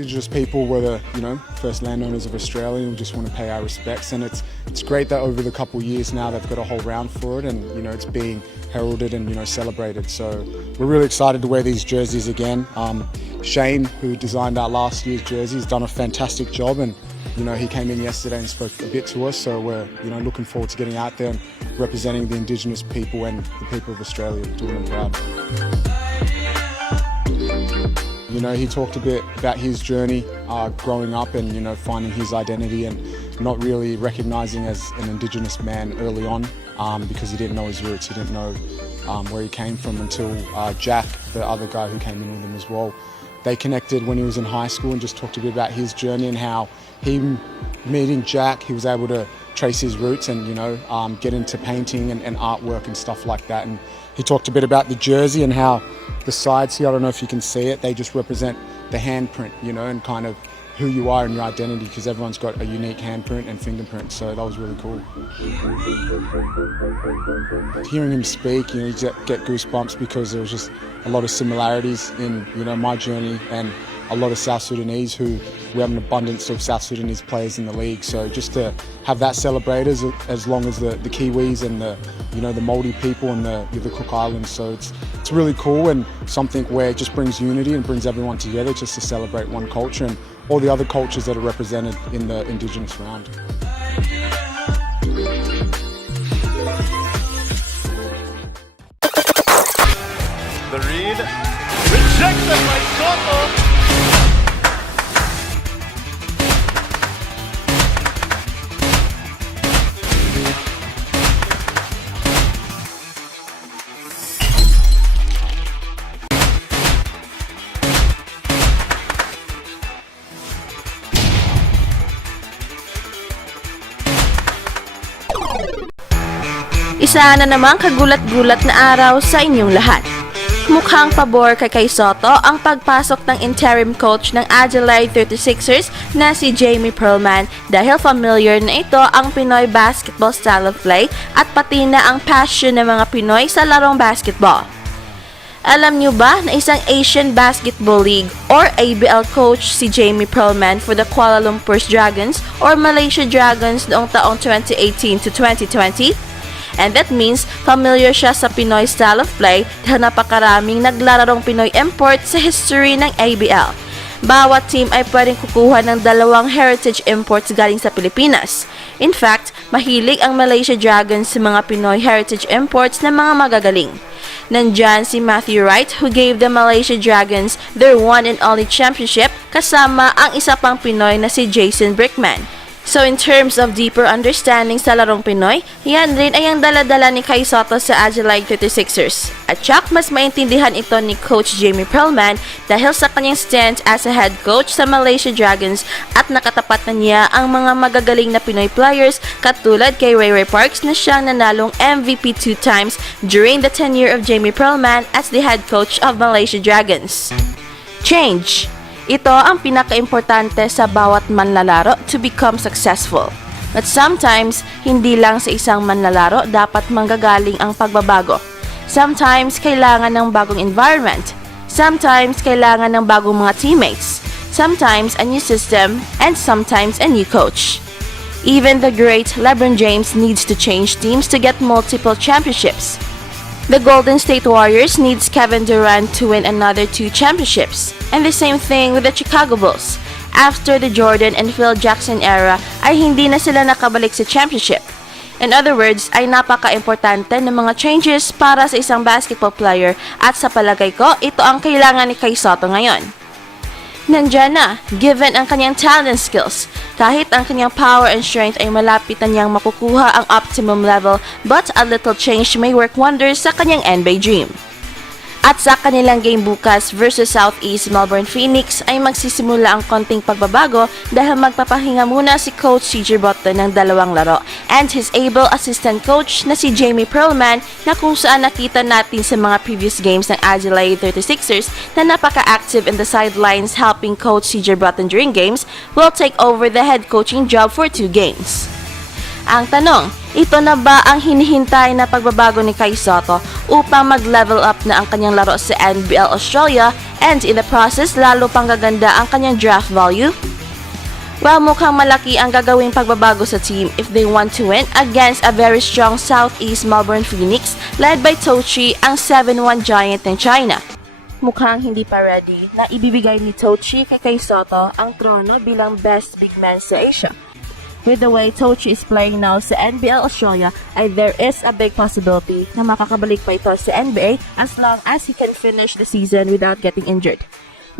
Indigenous people were the first landowners of Australia, and we just want to pay our respects. And it's great that over the couple of years now they've got a whole round for it, and it's being heralded and celebrated. So we're really excited to wear these jerseys again. Shane, who designed our last year's jersey, has done a fantastic job, and he came in yesterday and spoke a bit to us. So we're looking forward to getting out there and representing the Indigenous people and the people of Australia, doing them proud. He talked a bit about his journey growing up and finding his identity and not really recognising as an Indigenous man early on because he didn't know his roots, he didn't know where he came from until Jack, the other guy who came in with him as well. They connected when he was in high school and just talked a bit about his journey and how meeting Jack, he was able to trace his roots and get into painting and artwork and stuff like that. And he talked a bit about the jersey and how the sides here, I don't know if you can see it, they just represent the handprint, and kind of who you are and your identity, because everyone's got a unique handprint and fingerprint. So that was really cool. Hearing him speak, you get goosebumps because there was just a lot of similarities in my journey and a lot of South Sudanese who we have an abundance of South Sudanese players in the league. So just to have that celebrated as long as the Kiwis and the Māori people and the Cook Islands. So it's really cool and something where it just brings unity and brings everyone together just to celebrate one culture and all the other cultures that are represented in the Indigenous round. The read, rejected by Sotto. Isa na namang kagulat-gulat na araw sa inyong lahat. Mukhang pabor kay Sotto ang pagpasok ng interim coach ng Adelaide 36ers na si Jamie Perlman dahil familiar na ito ang Pinoy basketball style of play at pati na ang passion ng mga Pinoy sa larong basketball. Alam niyo ba na isang Asian Basketball League or ABL coach si Jamie Perlman for the Kuala Lumpur Dragons or Malaysia Dragons noong taong 2018 to 2020? And that means familiar siya sa Pinoy style of play dahil napakaraming naglararong Pinoy import sa history ng ABL. Bawat team ay pwedeng kukuha ng 2 heritage imports galing sa Pilipinas. In fact, mahilig ang Malaysia Dragons sa mga Pinoy heritage imports na mga magagaling. Nandyan si Matthew Wright who gave the Malaysia Dragons their one and only championship kasama ang isa pang Pinoy na si Jason Brickman. So in terms of deeper understanding sa larong Pinoy, yan rin ay ang dala-dala ni Sotto sa Adelaide 36ers. At tsak mas maintindihan ito ni Coach Jamie Perlman dahil sa kanyang stint as a head coach sa Malaysia Dragons at nakatapat na niya ang mga magagaling na Pinoy players katulad kay Ray Parks na siyang nanalong MVP 2 times during the tenure of Jamie Perlman as the head coach of Malaysia Dragons. Change. Ito ang pinaka-importante sa bawat manlalaro to become successful. But sometimes, hindi lang sa isang manlalaro dapat manggagaling ang pagbabago. Sometimes, kailangan ng bagong environment. Sometimes, kailangan ng bagong mga teammates. Sometimes, a new system. And sometimes, a new coach. Even the great LeBron James needs to change teams to get multiple championships. The Golden State Warriors needs Kevin Durant to win another 2 championships. And the same thing with the Chicago Bulls. After the Jordan and Phil Jackson era ay hindi na sila nakabalik sa championship. In other words, ay napaka-importante ng mga changes para sa isang basketball player at sa palagay ko, ito ang kailangan ni Sotto ngayon. Nandiyan na, given ang kanyang talent skills. Kahit ang kanyang power and strength ay malapit na niyang makukuha ang optimum level, but a little change may work wonders sa kanyang NBA dream. At sa kanilang game bukas versus Southeast Melbourne Phoenix ay magsisimula ang konting pagbabago dahil magpapahinga muna si Coach CJ Botton ng 2 laro and his able assistant coach na si Jamie Perlman na kung saan nakita natin sa mga previous games ng Adelaide 36ers na napaka-active in the sidelines helping Coach CJ Botton during games will take over the head coaching job for 2 games. Ang tanong, ito na ba ang hinihintay na pagbabago ni Sotto upang mag-level up na ang kanyang laro sa NBL Australia and in the process lalo pang gaganda ang kanyang draft value? Well, mukhang malaki ang gagawing pagbabago sa team if they want to win against a very strong Southeast Melbourne Phoenix led by Tochi, ang 7-1 giant ng China. Mukhang hindi pa ready na ibibigay ni Tochi kay Sotto ang trono bilang best big man sa Asia. With the way Tochi is playing now sa NBL Australia, there is a big possibility na makakabalik pa ito sa NBA as long as he can finish the season without getting injured.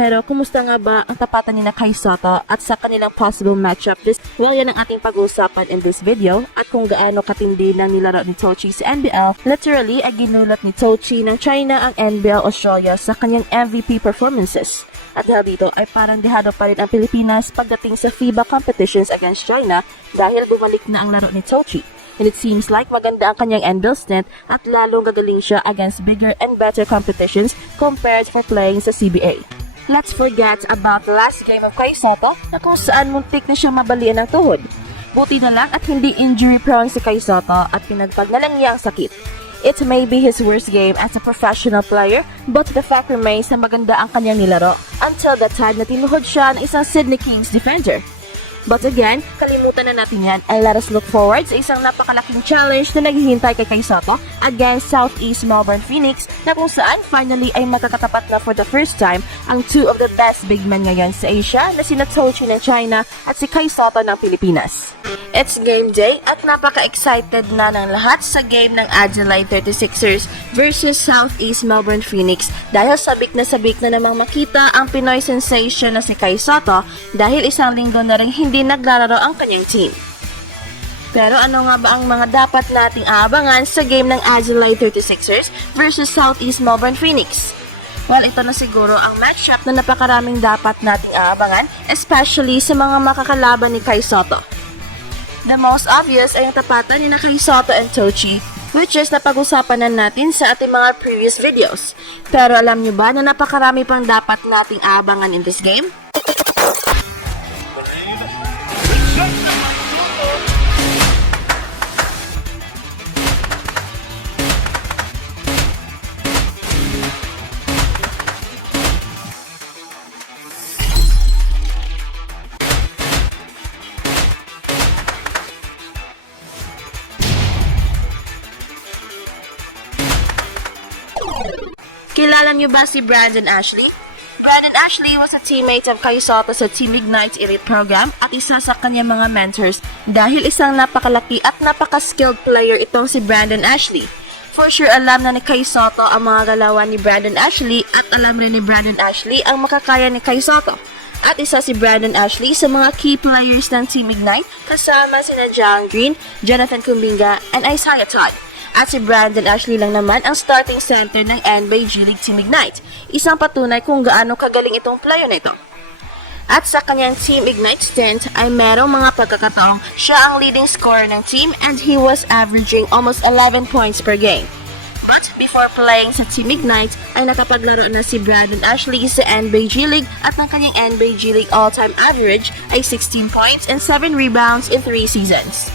Pero kumusta nga ba ang tapatan ni na kay Sotto at sa kanilang possible matchup? Well, yan ang ating pag-uusapan in this video at kung gaano katindi ng nilaro ni Tochi sa NBL. Literally, ay ginulat ni Tochi ng China ang NBL Australia sa kanyang MVP performances. At dahil dito ay parang dehado pa rin ang Pilipinas pagdating sa FIBA competitions against China dahil bumalik na ang laro ni Tochi. And it seems like maganda ang kanyang NBL stint at lalong gagaling siya against bigger and better competitions compared for playing sa CBA. Let's forget about the last game of kay Sotto na kung saan muntik na siya mabalian ng tuhod. Buti na lang at hindi injury prone si kay Sotto at pinagpag na lang niya ang sakit. It may be his worst game as a professional player, but the fact remains na maganda ang kanyang nilaro until the time na tinuhod siya ng isang Sydney Kings defender. But again, kalimutan na natin yan and let us look forward sa isang napakalaking challenge na naghihintay kay Sotto against Southeast Melbourne Phoenix na kung saan finally ay magkakatapat na for the first time ang two of the best big men ngayon sa Asia na sina Tochi ng China at si kay Sotto ng Pilipinas. It's game day at napaka-excited na ng lahat sa game ng Adelaide 36ers versus Southeast Melbourne Phoenix dahil sabik na namang makita ang Pinoy sensation na si kay Sotto dahil isang linggo na rin hindi naglalaro ang kanyang team. Pero ano nga ba ang mga dapat nating aabangan sa game ng Adelaide 36ers versus Southeast Melbourne Phoenix? Well, ito na siguro ang matchup na napakaraming dapat nating aabangan, especially sa mga makakalaban ni kay Sotto. The most obvious ay ang tapatan ni na kay Sotto and Tochi, which is napag-usapan na natin sa ating mga previous videos. Pero alam nyo ba na napakarami pang dapat nating aabangan in this game? Kilala niyo ba si Brandon Ashley? Brandon Ashley was a teammate of kay Sotto sa Team Ignite's Elite Program at isa sa kanyang mga mentors dahil isang napakalaki at napaka-skilled player itong si Brandon Ashley. For sure alam na ni kay Sotto ang mga galawan ni Brandon Ashley at alam rin ni Brandon Ashley ang makakaya ni kay Sotto. At isa si Brandon Ashley sa mga key players ng Team Ignite kasama sina John Green, Jonathan Kumbinga, and Isaiah Todd. At si Brandon Ashley lang naman ang starting center ng NBA G League Team Ignite. Isang patunay kung gaano kagaling itong player na ito. At sa kanyang Team Ignite stint ay merong mga pagkakataong siya ang leading scorer ng team and he was averaging almost 11 points per game. But before playing sa Team Ignite ay nakapaglaro na si Brandon Ashley sa NBA G League at ang kanyang NBA G League all-time average ay 16 points and 7 rebounds in 3 seasons.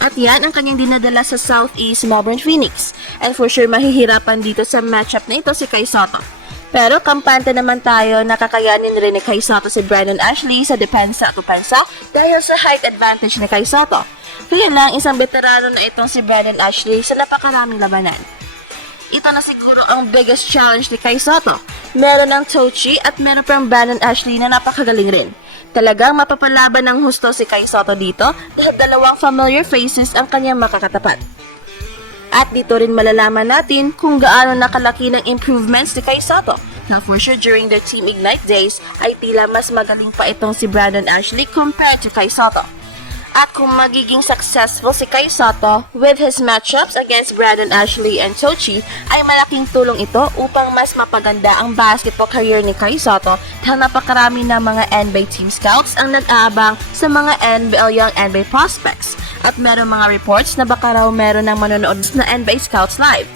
At yan ang kanyang dinadala sa Southeast Melbourne Phoenix. And for sure mahihirapan dito sa matchup na ito si kay Sotto. Pero kampante naman tayo na kakayanin rin ni kay Sotto si Brandon Ashley sa depensa at opensa dahil sa height advantage ni kay Sotto. Kaya lang isang veterano na itong si Brandon Ashley sa napakaraming labanan. Ito na siguro ang biggest challenge ni kay Sotto. Meron ng Tochi at meron pang Brandon Ashley na napakagaling rin. Talagang mapapalaban ng husto si kay Sotto dito dahil dalawang familiar faces ang kanyang makakatapat. At dito rin malalaman natin kung gaano nakalaki ng improvements ni kay Sotto. Now for sure during their Team Ignite days ay tila mas magaling pa itong si Brandon Ashley compared to kay Sotto. At kung magiging successful si kay Sotto with his matchups against Brandon Ashley and Tochi, ay malaking tulong ito upang mas mapaganda ang basketball career ni kay Sotto dahil napakarami na mga NBA team scouts ang nag-aabang sa mga NBL Young NBA prospects. At meron mga reports na baka raw meron ng manonood na NBA scouts live.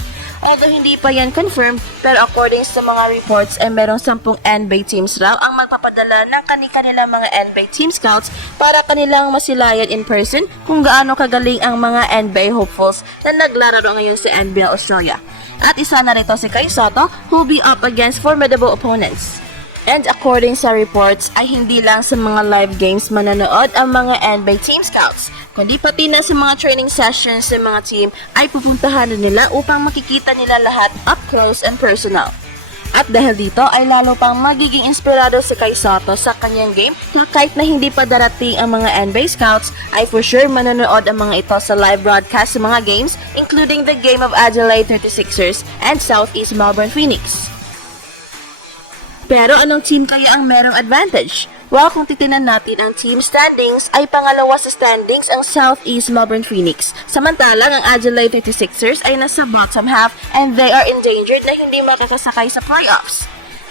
Although hindi pa yan confirmed, pero according sa mga reports ay merong 10 NBA teams raw ang magpapadala ng kanilang mga NBA team scouts para kanilang masilayan in person kung gaano kagaling ang mga NBA hopefuls na naglalaro ngayon sa NBL Australia. At isa na rito si Kai Sotto who'll be up against formidable opponents. And according sa reports ay hindi lang sa mga live games mananood ang mga NBA team scouts, kundi pati na sa mga training sessions ng mga team ay pupuntahan na nila upang makikita nila lahat up close and personal. At dahil dito ay lalo pang magiging inspirado si Kai Sotto sa kanyang game na kahit na hindi pa darating ang mga NBA scouts ay for sure manonood ang mga ito sa live broadcast sa mga games including the game of Adelaide 36ers and Southeast Melbourne Phoenix. Pero anong team kaya ang merong advantage? Well, kung titinan natin ang team standings, ay pangalawa sa standings ang Southeast Melbourne Phoenix. Samantalang ang Adelaide 36ers ay nasa bottom half and they are endangered na hindi makakasakay sa playoffs.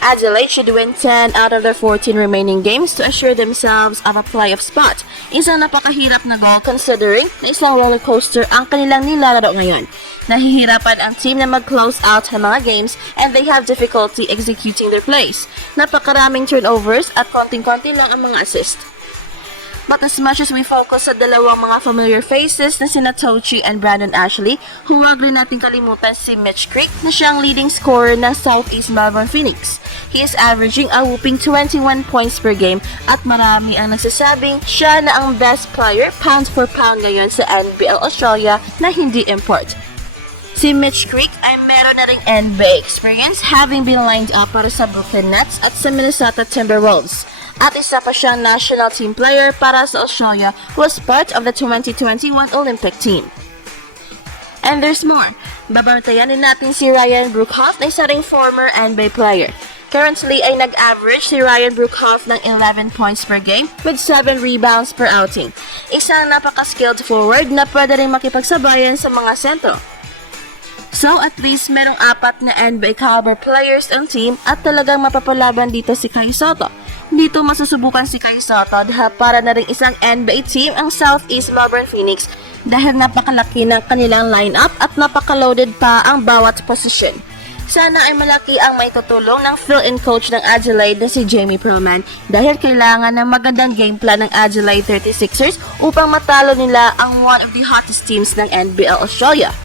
Adelaide should win 10 out of their 14 remaining games to assure themselves of a playoff spot. Isang napakahirap na goal considering na isang roller coaster ang kanilang nilalaro ngayon. Nahihirapan ang team na mag-close out sa mga games and they have difficulty executing their plays. Napakaraming turnovers at konting-konti lang ang mga assist. But as much as we focus sa dalawang mga familiar faces na sina Tochi and Brandon Ashley, huwag rin natin kalimutan si Mitch Creek na siyang leading scorer ng Southeast Melbourne Phoenix. He is averaging a whooping 21 points per game at marami ang nagsasabing siya na ang best player pound for pound ngayon sa NBL Australia na hindi import. Si Mitch Creek ay meron na ring NBA experience having been lined up para sa Brooklyn Nets at sa Minnesota Timberwolves. At isa pa siyang national team player para sa Australia who was part of the 2021 Olympic team. And there's more. Babantayan natin si Ryan Brookhoff na isa ring former NBA player. Currently ay nag-average si Ryan Brookhoff ng 11 points per game with 7 rebounds per outing. Isang napaka-skilled forward na pwede rin makipagsabayan sa mga sentro. So at least merong 4 na NBA caliber players ang team at talagang mapapalaban dito si Kai Sotto. Dito masusubukan si Kai Sotto dahil para na rin isang NBA team ang Southeast Melbourne Phoenix dahil napakalaki ng kanilang lineup at napaka-loaded pa ang bawat position. Sana ay malaki ang maitutulong ng fill-in coach ng Adelaide na si Jamie Perlman dahil kailangan ng magandang game plan ng Adelaide 36ers upang matalo nila ang one of the hottest teams ng NBL Australia.